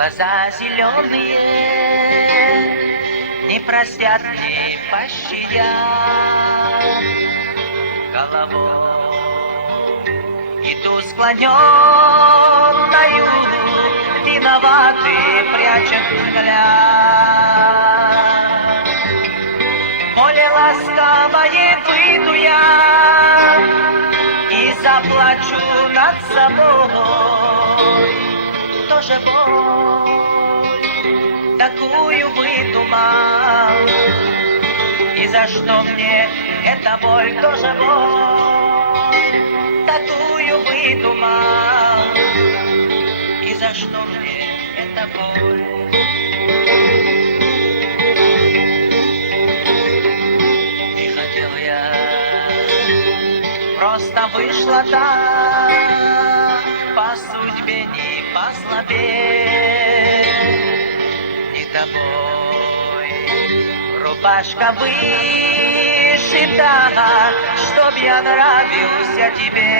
Глаза зеленые не простят, не пощадят. Головой иду склоненною, виноватый прячет взгляд. Поле ласковое выйду я и заплачу над собой. Тоже боль такую выдумал, и за что мне эта боль? Тоже боль такую выдумал, и за что мне эта боль? Не хотел я, просто вышло так, по судьбе не по злобе. Не тобой рубашка вышита, чтоб я нравился тебе.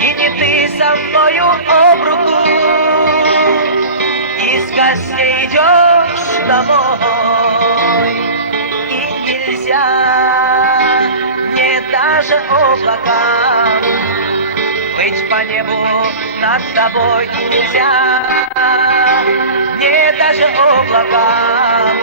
И не ты со мною об руку из гостей идешь домой. И нельзя мне даже облакам плыть по небу над тобой. Нельзя мне даже облакам